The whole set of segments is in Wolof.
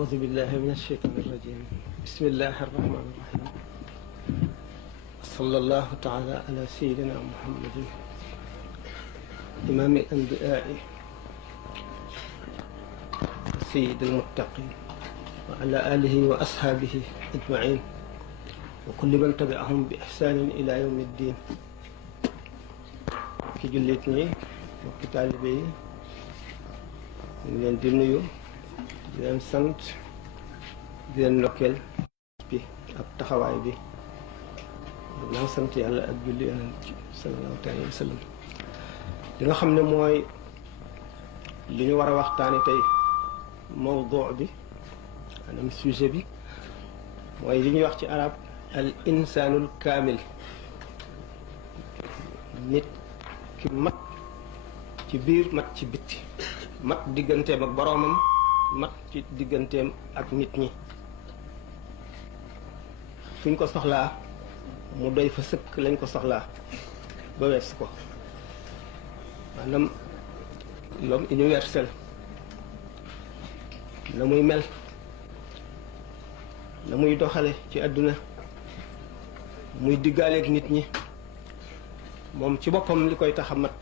أعوذ بالله من الشيطان الرجيم. بسم الله الرحمن الرحيم. صلى الله تعالى على سيدنا محمد إمام الأنبياء سيد المتقين وعلى آله وأصحابه أجمعين وكل من تبعهم بإحسان إلى يوم الدين. ki jullit ñi mbokki taalibe yi ñu leen di nuyu di leen sant di leen ndokkeel bi ak taxawaay bi dinaa sant yàlla ak julli yonent ci sallallahu alayhi wa sallam li nga xam ne mooy li ñu war a waxtaane tey mawduu bi maanaam sujet bi mooy li ñuy wax ci arab al insaanul kaamil, nit ki mat ci biir mat ci bitti, mat digganteem ak boroomam, mat ci digganteem ak nit ñi. suñ ko soxlaa mu doy fa sëkk lañ ko soxlaa ba wees ko, maanaam l'homme universel na muy mel, na muy doxale ci àdduna, muy diggaaleeg nit ñi, moom ci boppam li koy tax a mat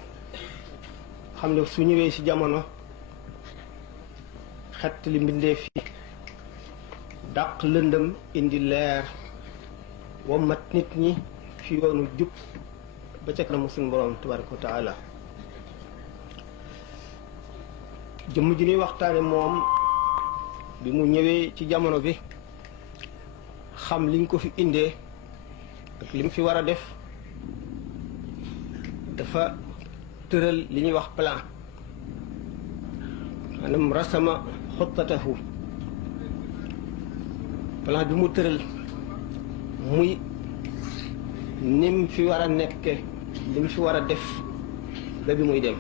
xam ne su ñëwee ci jamono xett li mbindeef yi, dàq lëndëm indi leer, wom mat nit ñi fi yoonu jub ba ca kanamu suñu borom tabaraka wa taala. jëmm ji ñuy waxtaane moom bi mu ñëwee ci jamono bi xam liñ ko fi indee ak lim fi war a def, dafa tëral li ñuy wax plan, maanaam rasama xuttatahu. plan bi mu tëral muy nim fi war a nekke, lim fi war a def ba bi muy dem.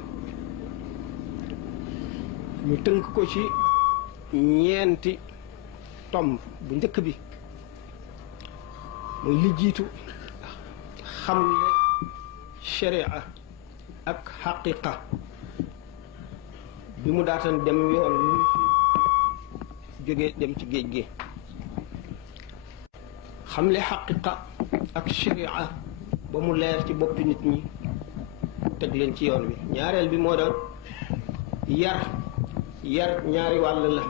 ñu tënk ko ci ñeenti tomb. bu njëkk bi muy li jiitu xam ne sharia ak xaqiqa bi mu daatan dem yoon wi mu fi jóge dem ci géej gi. xam le xaqiqa ak sharia ba mu leer ci boppi nit ñi, teg leen ci yoon wi. ñaareel bi moo doon yar ñaari wàll la.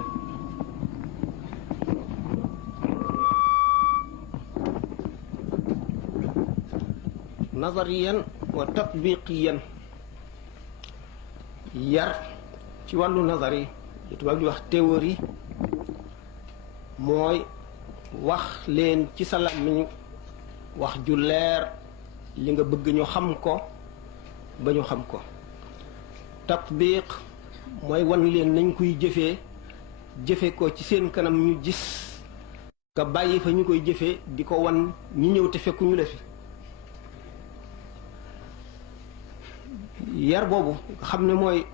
nazariyan wa tatbiqiyan. yar ci wàllu nazari li tubaab di wax théorie mooy wax leen ci sa làmmiñ wax ju leer li nga bëgg ñu xam ko ba ñu xam ko. tatbiq mooy wan leen nañ koy jëfe ko ci seen kanam ñu gis, nga bàyyi fa ñu koy jëfee di ko wan ñi ñëw te fekkuñu la fi. yar boobu nga xam ne mooy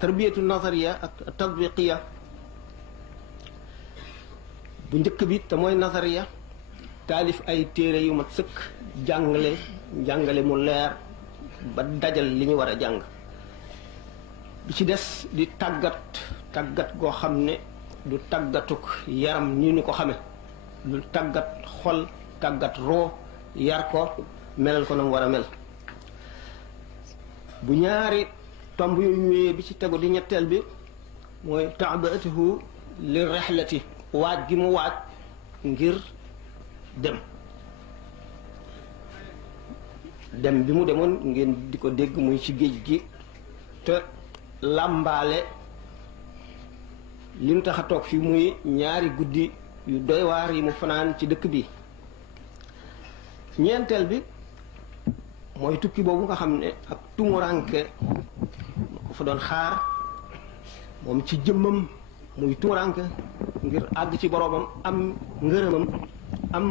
tarbiyatu nazariya ak tatbiqiya bu njëkk bi te mooy nazariya, taalif ay téere yu mat sëkk, jàngale mu leer ba dajal li ñu war a jàng. bi ci des di tàggat goo xam ne du tàggatuk yaram ni ñu ko xame, du tàggat xol, tàggat roo, yar ko, melal ko na mu war a mel. bu ñaari tomb yooyu wéyee bi ci tegu di ñetteel bi mooy taabatuhu li rexlati, waaj gi mu waaj ngir dem bi mu demoon ngeen di ko dégg muy ci géej gi, te làmbaale li mu tax a toog fi muy ñaari guddi yu doy waar yi mu fanaan ci dëkk bi. ñeenteel bi mooy tukki boobu nga xam ne ak tumuranke ko fa doon xaar moom ci jëmmam, muy tumuranke ngir àgg ci boroomam, am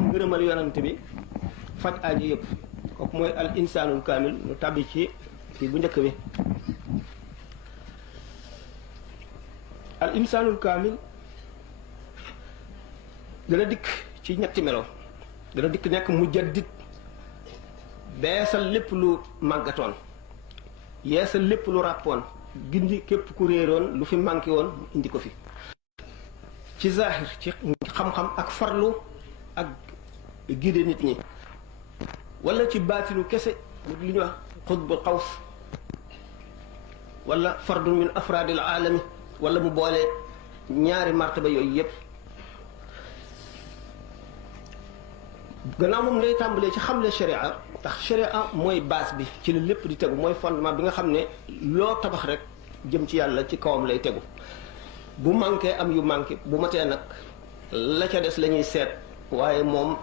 ngërëmal yonante bi, faj aaji yëpp. kooku mooy al insaanul kaamil. ñu tàbbi ci fii bu njëkk bi. al insaanul kaamil dana dikk ci ñetti melo. dana dikk nekk mujaddid, beesal lépp lu màggatoon, yeesal lépp lu ràppoon, gindi képp ku réeroon lu fi manqué woon indi ko fi. ci zahir ci xam-xam ak farlu ak gide nit ñi wala ci baatinu kese li ñuy wax xutbul xaws wala fardun min afraadil aalami wala mu boole ñaari martaba yooyu yépp gannaaw moom lay tàmbalee ci xamle sharia ndax sharia mooy base bi ci la lépp di tegu mooy fondement bi nga xam ne loo tabax rek jëm ci yàlla ci kawam lay tegu bu manqué am yu manqué bu matee nag la ca des la ñuy seet waaye moom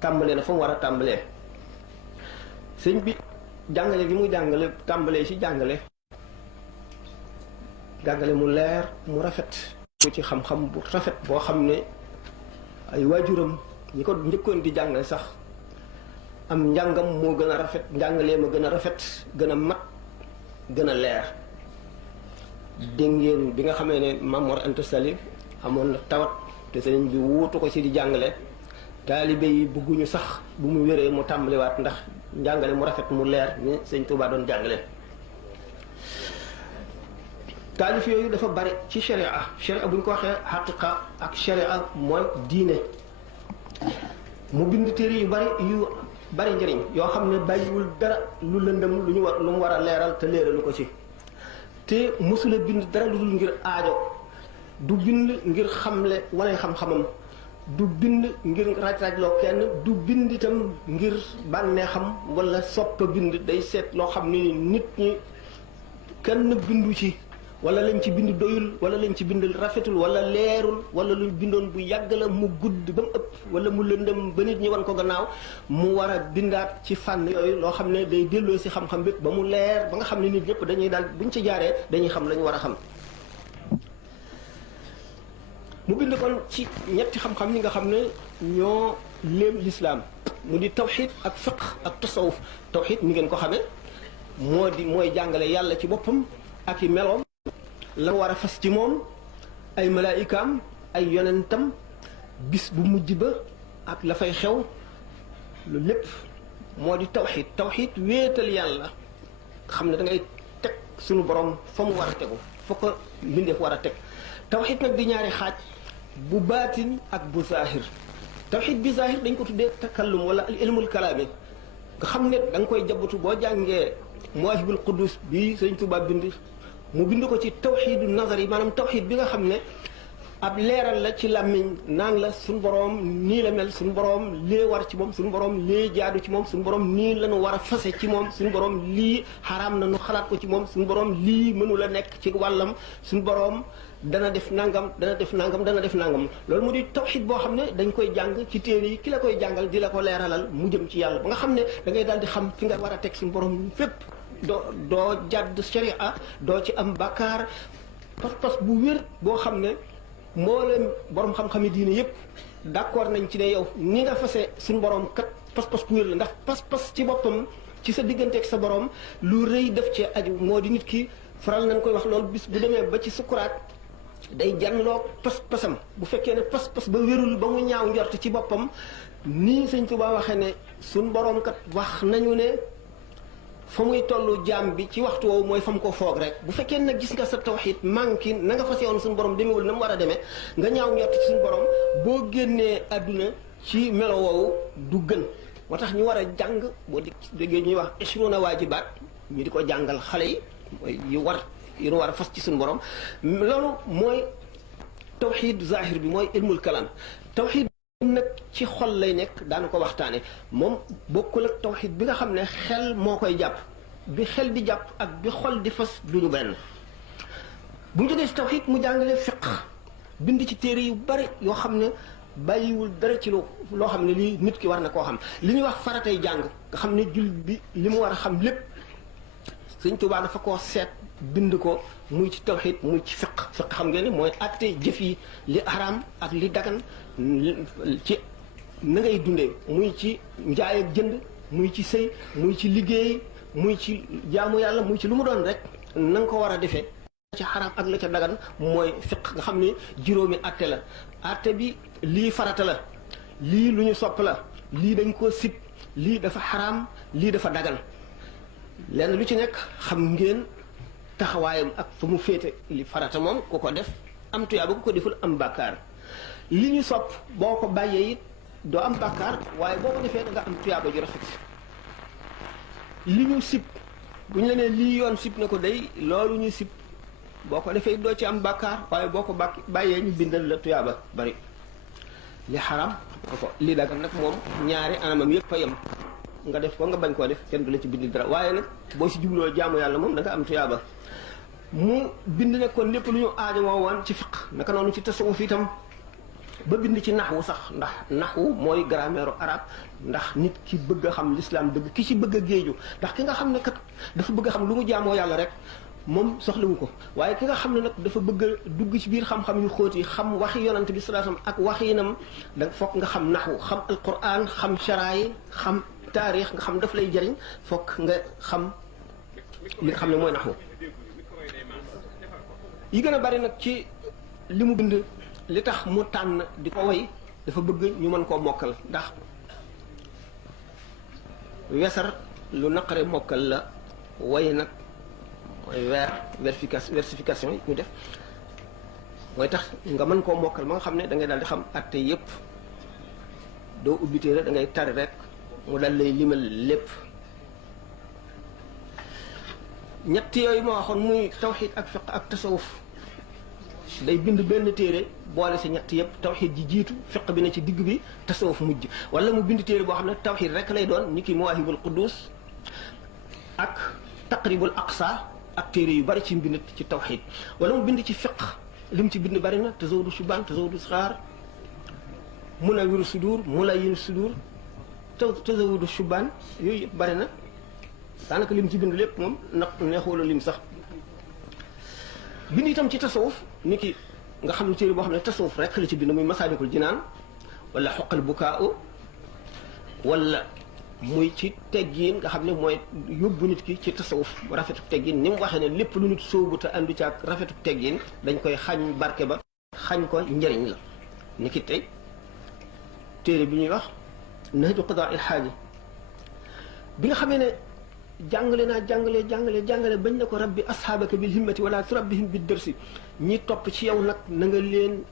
tàmbalee na fa mu war a tàmbalee sëñ bi jàngale gi muy jàngale tàmbalee ci jàngale mu leer mu rafet ko ci xam-xam bu rafet boo xam ne ay waajuram ñi ko njëkkoon di jàngale sax am njàngam moo gën a rafet njàngalee ma gën a rafet gën a mat gën a leer dégg ngeen bi nga xamee ne Mame Mor Anta Sali amoon na tawat te sëriñ bi wuutu ko ci di jàngale taalibe yi bëgguñu sax bu mu wéree mu tàmbaliwaat ndax njàngale mu rafet mu leer ni sëñ Tuubaa doon jàngale taalif yooyu dafa bari ci sharia bu ñu ko waxee xaqiqa ak sharia mooy diine mu bind téere yu bari njëriñ yoo xam ne bàyyiwul dara lu lëndëm lu mu war a leeral te leeralu ko ci te mosula bind dara lu dul ngir aajo du bind ngir xamle wane xam-xamam du bind ngir raj-rajloo kenn du bind itam ngir bànneexam wala soppa bind day seet loo xam ni nit ñi kenn bindu ci wala lañ ci bind doyul wala lañ ci bind rafetul wala leerul wala lu bindoon bu yàgg la mu gudd ba mu ëpp wala mu lëndëm ba nit ñi wan ko gannaaw mu war a bindaat ci fànn yooyu loo xam ne day delloo si xam-xam bépp ba mu leer ba nga xam ne nit ñëpp dañuy daal buñ ci jaaree dañuy xam la ñu war a xam mu bind kon ci ñetti xam-xam yi nga xam ne ñoo léem lislaam mu di tawxid ak fiqh ak tasawuf tawxid mi ngeen ko xamee mooy jàngale yàlla ci boppam ak i meloom la war a fas ci moom ay malaayikaam ay yonentam bis bu mujj ba ak la fay xew lu lépp moo di tawxid wéetal yàlla xam ne da ngay teg suñu borom fa mu war a tegu fa ko mbindeef war a teg tawxid nag di ñaari xaaj bu baatin ak bu zahir tawxid bi zahir dañ ko tuddee takallum wala ilmul kalaami nga xam ne da nga koy jabatu boo jàngee Mawaahibul Quddus bi Sëñ Tuubaa bind mu bind ko ci tawxiidu nazar yi maanaam tawxiid bi nga xam ne ab leeral la ci làmmiñ naan la suñu boroom nii la mel suñu boroom lee war ci moom suñu boroom lee jaadu ci moom suñu boroom nii la ñu war a fase ci moom suñu boroom lii xaraam na nu xalaat ko ci moom suñu boroom lii mënu la nekk ci wàllam suñu boroom dana def nangam dana def nangam dana def nangam loolu mu di tawxiid boo xam ne dañ koy jàng ci téere yi ki la koy jàngal di la ko leeralal mu jëm ci yàlla ba nga xam ne da ngay daal di xam fi nga war a teg suñu boroom fépp doo jàdd sharia doo ci am bakkaar pas-pas bu wér boo xam ne mboolem borom xam-xami diine yépp d'accord nañ ci ne yow ni nga fase suñu borom kat pas-pas bu wér la ndax pas-pas ci boppam ci sa digganteeg sa borom lu rëy def ci aju moo di nit ki faral nañ koy wax loolu bis bu demee ba ci sukuraat day janloo pas-pasam bu fekkee ne pas-pas ba wérul ba mu ñaaw njort ci boppam nii Sëñ Tuubaa waxee ne suñu borom kat wax nañu ne fa muy tollu jaam bi ci waxtu woowu mooy fa mu ko foog rek bu fekkee nag gis nga sa tawxiid manqué na nga fas woon suñu borom demewul na mu war a demee nga ñaaw njort ci suñu borom boo génnee àdduna ci melo woowu du gën moo tax ñu war a jàng boo déggee ñuy wax ishruna waajibaat ñu di ko jàngal xale yi mooy yu ñu war a fas ci suñu borom loolu mooy tawxiid zahir bi mooy ilmul kalaam tawxiid nag ci xol lay nekk daana ko waxtaane moom bokkul ak tawxiid bi nga xam ne xel moo koy jàpp bi xel di jàpp ak bi xol di fas duñu benn bu ñu jógee si tawxiid mu jàngale fiqh bind ci téere yu bari yoo xam ne bàyyiwul dara ci loo xam ne lii nit ki war na koo xam li ñuy wax faratay jàng nga xam ne jullit bi li mu war a xam lépp Sëñ Tuubaa dafa koo seet bind ko muy ci tawxiid muy ci fiqh xam ngeen ne mooy atte jëf yi li araam ak li dagan ci na ngay dundee muy ci njaay ak jënd muy ci sëy muy ci liggéey muy ci jaamu yàlla muy ci lu mu doon rek na nga ko war a defee ci xaraam ak la ca dagan mooy fiqh nga xam ne juróomi atte la atte bi lii farata la lii lu ñu sopp la lii dañ koo sib lii dafa xaraam lii dafa dagan lenn lu ci nekk xam ngeen taxawaayam ak fa mu féete li farata moom ku ko def am tuyaaba ku ko deful am bàkkaar li ñu sopp boo ko bàyyee it doo am bàkkaar waaye boo ko defee da nga am tuyaaba ju rafet li ñu sib bu ñu la nee lii yoon sib na ko day loolu ñu sib boo ko defee doo ci am bàkkaar waaye boo ko bàyyee ñu bindal la tuyaaba bari li xaram ko li dagan nag moom ñaari anamam yëpp a yem nga def ko nga bañ koo def kenn du la ci bind dara waaye nag boo si jubloo jaamu yàlla moom da nga am tuyaaba mu bind ne kon lépp lu ñu aajowoo woon ci fiq naka noonu ci tasawuf itam ba bind ci naxwu sax ndax naxwu mooy grammaire arabe ndax nit ki bëgg a xam l'islam dëgg ki ci bëgg a géeju ndax ki nga xam ne kat dafa bëgg a xam lu mu jaamoo yàlla rek moom soxlawu ko waaye ki nga xam ne nag dafa bëgg a dugg ci biir xam-xam yu xóot yi xam waxi yonante bi sallallahu alayhi wasallam ak waxinam da fokk nga xam naxwu xam alquran xam sharaay xam taarix nga xam daf lay jariñ fokk nga xam li nga xam ne mooy naxwu yi gën a bari nag ci li mu bind li tax mu tànn di ko woy dafa bëgg ñu mën koo mokkal ndax wesar lu naqare mokkal la woy nag mooy versification yi ñu def mooy tax nga mën koo mokkal ma nga xam ne da ngay daal di xam atte yépp doo ubbi téere da ngay tari rek mu dal lay limal lépp ñett yooyu ma waxoon muy tawxiid ak fiq ak tasawuf day bind benn téere boole si ñett yëpp tawxiid ji jiitu fiq bi ne ci digg bi tasawuf mujj wala mu bind téere boo xam ne tawxiid rek lay doon ni ki mawaahibul quddus ak taqribul aqsa ak téere yu bari ci mbind ci tawxiid wala mu bind ci fiq li mu ci bind bari na tazawudu shubaan tazawudu sixaar munawiru sudur mulayyin sudur tazawudu shubaan yooyu yëpp bari na daanaka lim ci bind lépp moom nag neexoo la lim sax bind itam ci tasawuf ni ki nga xam ne téere boo xam ne tasawuf rek la ci bind muy masaalikul jinaan wala xoqal bukaau wala muy ci teggiin nga xam ne mooy yóbbu nit ki ci tasawuf rafetu teggiin ni mu waxee ne lépp lu nit sóobu te àndu ci ak rafetu teggiin dañ koy xañ barke ba xañ ko njëriñ la ni ki tey téere bi ñuy wax nahju qadaa il xaaji bi nga xamee ne jàngale bañ na ko rabbi asxaabaka bil himmati wala turabbihim bid dërsi ñi topp ci yow nag na nga leen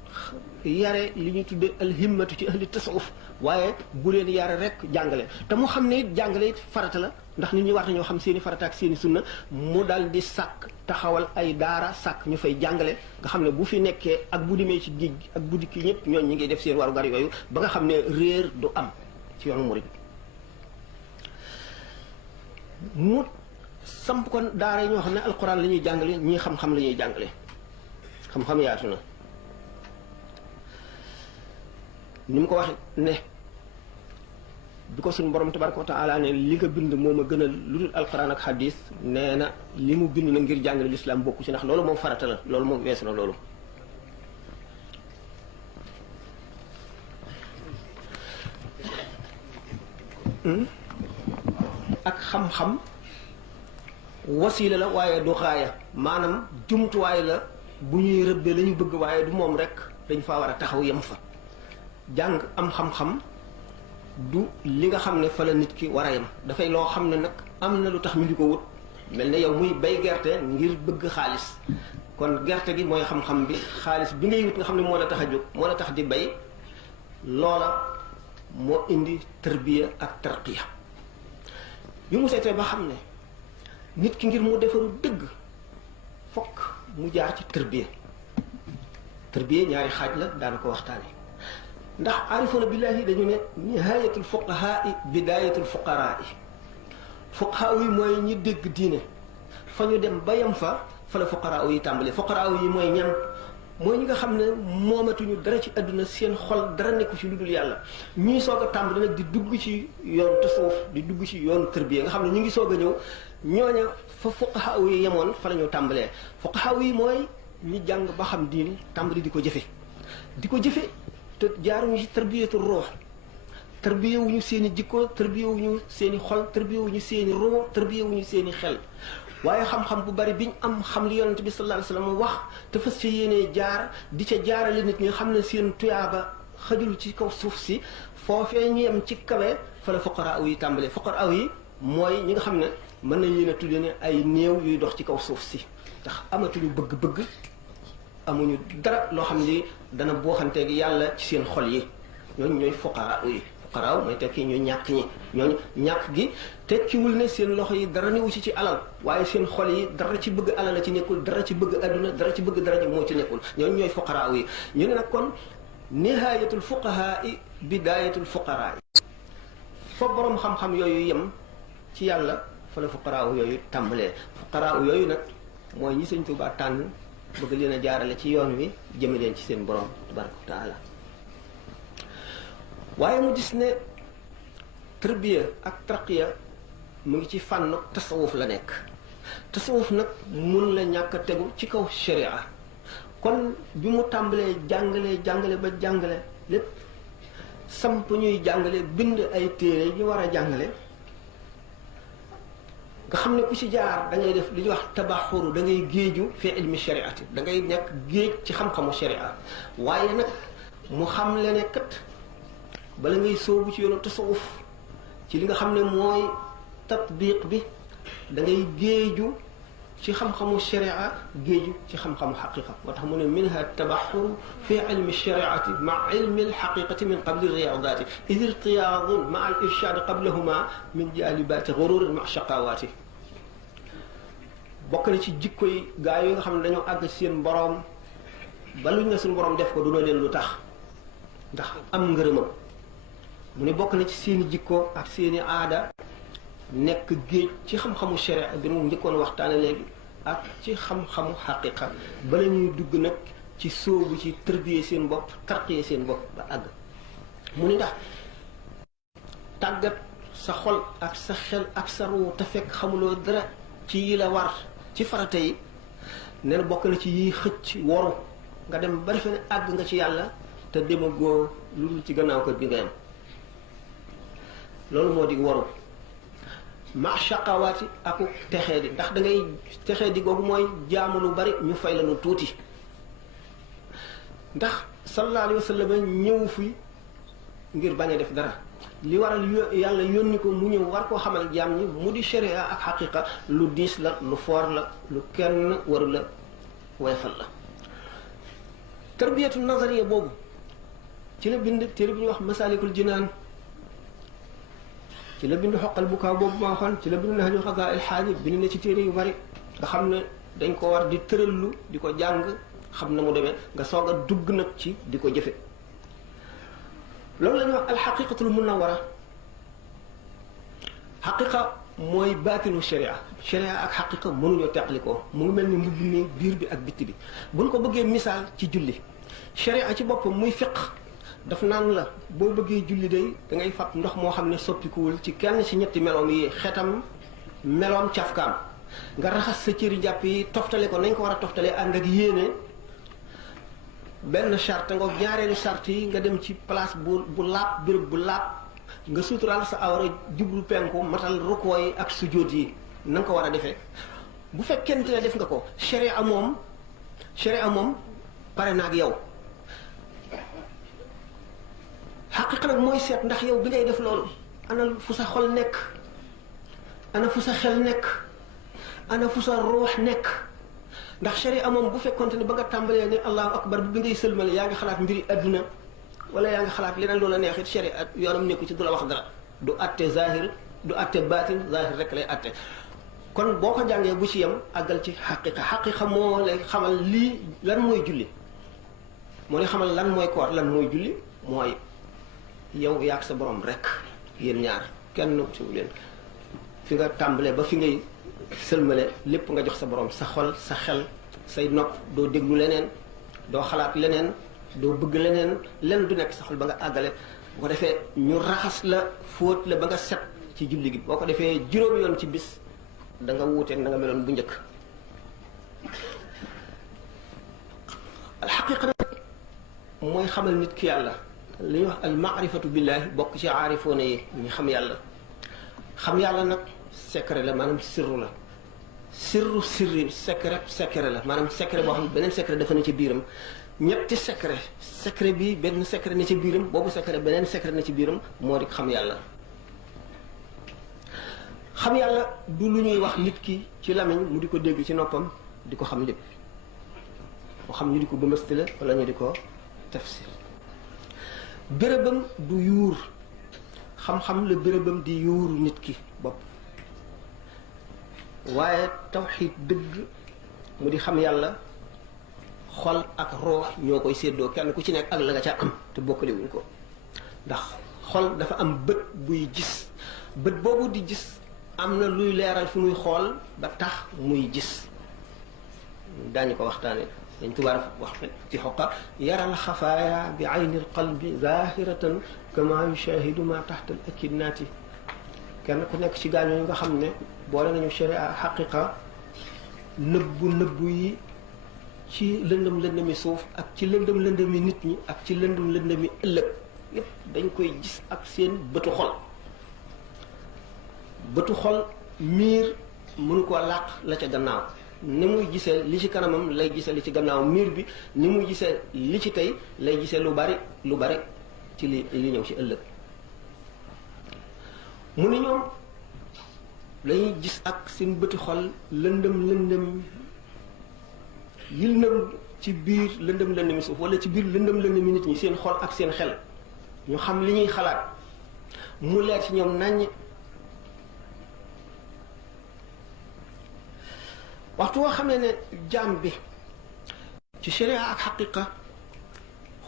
yare li ñuy tudde al himmatu ci ahli tasawuf waaye bu leen yare rek jàngale te mu xam ne it jàngale it farata la ndax nit ñi war nañoo xam seen i farata ak seen i sunna mu dal di sàkk taxawal ay daara sàkk ñu fay jàngale nga xam ne bu fi nekkee ak bu demee ci géej gi ak bu dikki ñëpp ñooñ ñi ngi def seen warugar yooyu ba nga xam ne réer du am ci yoonu murid mu samp kon daara yi ñoo xam ne alquran la ñuy jàngale ñii xam-xam la ñuy jàngale xam-xam yaatu na ni mu ko waxe ne bi ko suñu borom tabaraka wa taala ne li nga bind moom a gënal lu dul alquran ak hadis nee na li mu bind na ngir jàngale lislaam bokku ci ndax loolu moom farata la loolu moom weesu na loolu ak xam-xam wasiila la waaye du xaaya maanaam jumtuwaay la bu ñuy rëbbee la ñu bëgg waaye du moom rek dañ faa war a taxaw yem fa jàng am xam-xam du li nga xam ne fa la nit ki war a yem dafay loo xam ne nag am na lu tax ñu di ko wut mel ne yow muy bay gerte ngir bëgg xaalis kon gerte gi mooy xam-xam bi xaalis bi ngay wut nga xam ne moo la tax a jóg moo la tax di bay loola moo indi tarbiya ak tarqiya bi mu seetee ba xam ne nit ki ngir mu defaru dëgg fokk mu jaar ci tarbiya ñaari xaaj la daana ko waxtaane ndax aarifoona billahi dañu ne nihayatul fuqahaa bidayatul fuqaraa fuqahaa yi mooy ñi dégg diine fa ñu dem ba yem fa la fuqaraa yi tàmbalee fuqaraa yi mooy ñan mooy ñi nga xam ne moomatuñu dara ci àdduna seen xol dara nekku ci lu dul yàlla ñuy soog a tàmbali nag di dugg ci yoon tasawuf di dugg ci yoon tarbiya nga xam ne ñu ngi soog a ñëw ñooña fa fuqahaa yi yemoon fa la ñu tàmbalee fuqahaa yi mooy ñi jàng ba xam diine tàmbali di ko jëfe te jaaruñu ci tarbiyatu ruux tarbiyewuñu seen i jikko tarbiyewuñu seen i xol tarbiyewuñu seen i ruux tarbiyewuñu seen i xel waaye xam-xam bu bari biñ am xam li yonent bi sallallahu alayhi wasallam wax te fas ca yéenee jaar di ca jaarale nit ñi xam ne seen tuyaaba xajul ci kaw suuf si foofee ñu yem ci kawe fa la fuqaraa yi tàmbalee fuqaraa yi mooy ñi nga xam ne mën nañ leen a tuddee ne ay néew yuy dox ci kaw suuf si ndax amatuñu bëgg-bëgg amuñu dara loo xam ni dana booxanteeg yàlla ci seen xol yi ñooñu ñooy fuqaraa yi fuqaraa mooy tekki ñu ñàkk ñi ñooñu ñàkk gi tekkiwul ne seen loxo yi dara newu ci alal waaye seen xol yi dara ci bëgg alal la ci nekkul dara ci bëgg adduna dara ci bëgg daraja moo ci nekkul ñooñu ñooy fuqaraa yi ñu ne nag kon nihayatul fuqahaa yi bidayatul fuqaraa yi fa borom xam-xam yooyu yem ci yàlla fa la fuqaraa yooyu tàmbalee fuqaraa yooyu nag mooy ñi Sëñ Tuubaa tànn bëgg leen a jaarale ci yoon wi jëme leen ci seen borom tabaraka wa taala waaye mu gis ne tarbiya ak tarqiya mu ngi ci fànn tasawuf la nekk tasawuf nag mun la ñàkk a tegu ci kaw sharia kon bi mu tàmbalee jàngale ba jàngale lépp samp ñuy jàngale bind ay téere ñu war a jàngale nga xam ne ku ci jaar da ngay def li ñuy wax tabaxuru da ngay géeju fi ilmi shariati da ngay nekk géej ci xam-xamu sharia waaye nag mu xam le ne kat bala ngay sóobu ci yoonu tasawuf ci li nga xam ne mooy tatbiq bi da ngay géeju ci xam-xamu sharia géeju ci xam-xamu xaqiqa moo tax mu ne minha tabaxuru fi ilmi shariati ma ilmi alxaqiqati min qabli riyadati id irtiyadun ma al irshadi qablahuma min jalibati gururin ma shaqawaati bokk na ci jikko yi gaa yi nga xam ne dañoo àgg ci seen boroom ba luñ ne suñu boroom def ko duna leen lu tax ndax am ngërëmam mu ne bokk na ci seeni jikko ak seeni aada nekk géej ci xam-xamu sharia bi nu njëkkoon waxtaane léegi ak ci xam-xamu xaqiqa bala ñuy dugg nag ci sóobu ci tërbiyee seen bopp tarqiyee seen bopp ba àgg mu ni ndax tàggat sa xol ak sa xel ak sa ruu te fekk xamuloo dara ci yi la war ci farata yi nee na bokk na ci yiy xëcc waru nga dem ba defe ne àgg nga ci yàlla te demagoo lu dul ci gannaaw kër gi nga yam loolu moo di waru ma shaqawaati aku texee di ndax da ngay texee di googu mooy jaamu lu bari ñu fay la lu tuuti ndax sallallahu alayhi wa sallam ñëw fi ngir bañ a def dara li waral yàlla yónni ko mu ñëw war koo xamal jaam ñi mu di sharia ak xaqiqa lu diis la lu foor la lu kenn waru la woyfal la tarbiyatu nazariya boobu ci la bind téere bi ñuy wax masalikul jinaan ci la bind xoqal bu kaaw boobu ma waxoon ci la bind naxaju xagaa il xaaji bind na ci téere yu bari nga xam ne dañ ko war di tërallu di ko jàng xam na mu demee nga soog a dugg nag ci di ko jëfe loolu la ñuy wax alxaqiqatul munawara xaqiqa mooy baatinu sharia sharia ak xaqiqa mënuñoo teqlikoo mu ngi mel ni mbubb mi biir bi ak bitti bi buñ ko bëggee misaal ci julli sharia ci boppam muy fiq daf naan la boo bëggee julli day da ngay fab ndox moo xam ne soppikuwul ci kenn ci ñetti meloom yi xetam meloom cafkaam nga raxas sa cëri jàpp yi toftale ko nañ ko war a toftalee ànd ak yéene benn charte nga ñaareelu charte yi nga dem ci place bu laab béréb bu laab nga suturaal sa awra jublu penku matal rukkoo yi ak sujjóot yi na nga ko war a defee bu fekkente ne def nga ko sharia moom pare na ak yow xaqiqa nag mooy seet ndax yow bi ngay def loolu ana fu sa xol nekk ana fu sa xel nekk ana fu sa ruux nekk ndax sharia moom bu fekkonte ne ba nga tàmbalee ne allahu akbar bi ngay sëlmale yaa ngi xalaat mbiri adduna wala yaa ngi xalaat leneen loola neexit sharia yoonam nekku ci du la wax dara du atte zahir du atte baatin zahir rek lay atte kon boo ko jàngee bu ci yem àggal ci xaqiqa moo lay xamal lii lan mooy julli moo lay xamal lan mooy koor lan mooy julli mooy yow yaag sa borom rek yéen ñaar kenn ci leen fi nga tàmbalee ba fi ngay sëlmale lépp nga jox sa borom sa xol sa xel say nopp doo déglu leneen doo xalaat leneen doo bëgg leneen lenn du nekk sa xol ba nga àggale boo ko defee ñu raxas la fóot la ba nga set ci julli gi boo ko defee juróomi yoon ci bis da nga wuuteeg na nga meloon bu njëkk alxaqiqa nag mooy xamal nit ki yàlla li ñuy wax al maarifatu billahi bokk ci aarifoone yi ñu xam yàlla nag secret la maanaam sirru la sirri secret la maanaam secret boo xam ne beneen secret dafa ne ci biiram ñetti secret bi benn secret ne ci biiram boobu secret beneen secret ne ci biiram moo di xam yàlla du lu ñuy wax nit ki ci lamiñ mu di ko dégg ci noppam di ko xam lépp moo xam ñu di ko bëmbëstale wala ñu di ko tafsir. bérébam du yuur xam-xam la bérébam di yuuru nit ki bopp, waaye tawxiid dëgg mu di xam yàlla xol ak roox ñoo koy séddoo, kenn ku ci nekk ak la nga ca am te bokkale wuñ ko. ndax xol dafa am bët buy gis, bët boobu di gis am na luy leeral fi muy xool ba tax muy gis. daañu ko waxtaane dañ tubaab wax ci xoqa yaral xafaaya bi ayni alqalbi zahiratan kama yushahidu ma taxta al akidnaati. kenn ku nekk ci gaañoo yi nga xam ne boole nañu sharia xaqiqa, nëbbu yi ci lëndëm lëndëmi suuf ak ci lëndëm lëndëmi nit ñi ak ci lëndëm lëndëmi ëllëg yépp dañ koy gis ak seen bëtu xol. bëtu xol miir mënu koo làq la ca gannaaw, ni muy gisee li ci kanamam lay gisee li ci gannaaw miir bi, ni muy gisee li ci tey lay gisee lu bari ci li ñëw ci ëllëg. mu ni ñoom lañuy gis ak seen bëti xol lëndëm yil ci biir lëndëm suuf wala ci biir lëndëm nit ñi, seen xol ak seen xel ñu xam li ñuy xalaat mu leer ci ñoom naññ. waxtu woo xam ne jaam bi ci sharia ak xaqiqa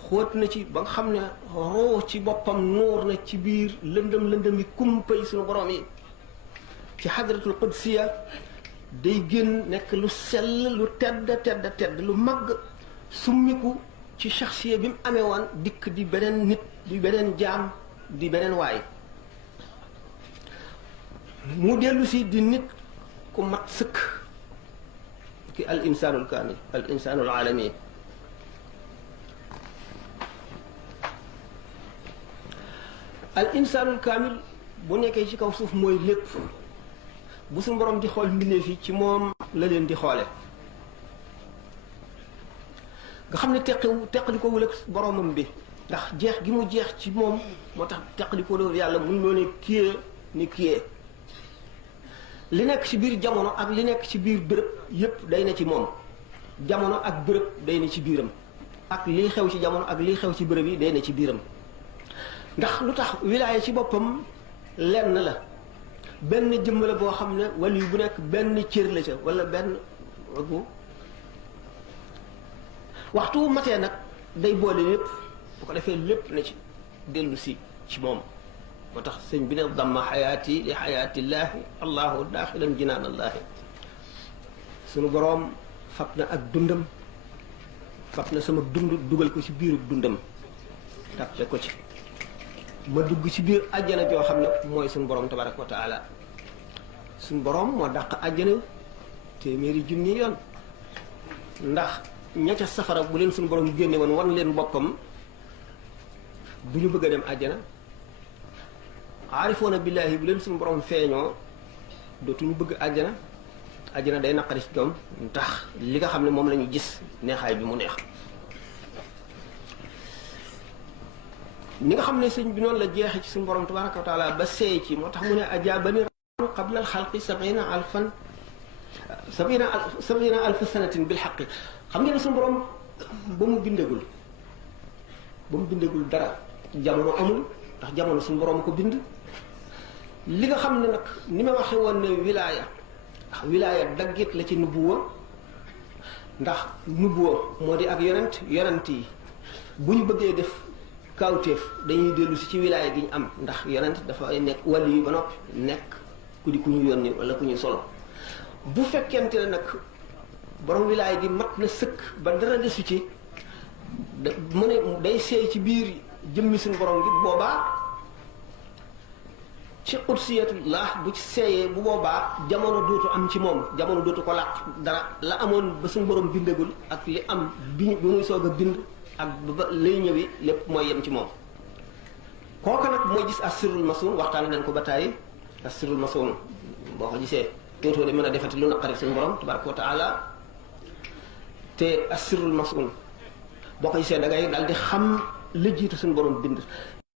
xóot na ci ba nga xam ne roo ci boppam nuur na ci biir lëndëm yi kumpay suñu borom yi, ci xadratul qudsiya day génn nekk lu sell lu tedd lu màgg, summiku ci shaxsiya bi mu amee woon dikk di beneen nit, di beneen jaam, di beneen waay. mu dellu si di nit ku mat sëkk ki al insaanul kaamil, al insaanul aalami. al insaanul kaamil bu nekkee ci kaw suuf mooy lépp. bu suñu borom di xool mbindeef yi ci moom la leen di xoole, nga xam ne teqalikowul ak boromam bi, ndax jeex gi mu jeex ci moom moo tax teqalikoo yàlla mun loo ne kiyee ni kiyee. li nekk ci biir jamono ak li nekk ci biir bërëb yépp day ne ci moom, jamono ak bërëb day ne ci biiram, ak lii xew ci jamono ak lii xew ci bërëb yi day ne ci biiram. ndax lu tax wilaaya ci boppam lenn la, benn jëmm la boo xam ne wali bu nekk benn cër la ca wala benn waxtu wu matee nag day boole lépp, bu ko defee lépp na ci dellu si ci moom. moo tax sëñ bi ne damma xayaati li xayaatillaahi allahu daaxilan jinaanallaahi. sunu boroom fab na ak dundam, fab na sama dund dugal ko ci biiru dundam, tàppe ko ci ma dugg ci biir àjjana joo xam ne mooy suñu borom tabaraka wa taala. suñu borom moo dàq àjjana téeméeri junni yoon, ndax ña ca safara bu leen suñu borom génne woon wan leen boppam du ñu bëgg a dem àjjana. aarifoona billaahi bu leen suñu borom feeñoo dootuñu bëgg àjjana, àjjana day naqari ci ñoom ndax li nga xam ne moom la ñu gis neexaay bi mu neex. ni nga xam ne sëñ bi noonu la jeexe ci suñu borom tabaraka wa taala ba seey ci, moo tax mu ne ajaabani qabla alxalqi sabina alfa sanatin bil xaqi. xam ngeen ne suñu borom ba mu bindagul dara jamono amul, ndax jamono suñu borom ko bind. li nga xam ne nag ni ma waxe woon ne wilaaya daggit la ci nubuwa, ndax nubuwa moo di ak yonent yi bu ñu bëggee def kawteef dañuy dellu si ci wilaaya gi ñu am, ndax yonent dafa nekk wàllu yu ba noppi nekk ku di ku ñu yónni wala ku ñu solo. bu fekkente ne nag borom wilaaya gi mat na sëkk ba dara desu ci, mu ne day seey ci biir jëmmi suñu borom gi, boobaa ci qudsiyatullah bu ci seeyee bu boobaa jamono dootu am ci moom, jamono dootu ko làq dara. la amoon ba suñu borom bindagul ak li am bi muy soog a bind ak ba lay ñëwi lépp mooy yem ci moom. kooku nag mooy gis assirul masun, waxtaan nañ ko ba tàyyi. assirul masun boo ko gisee dootoo de mën a defati lu naqari suñu borom tabaraka wa taala. te assirul masun boo ko gisee da ngay daal di xam la jiitu suñu borom bind.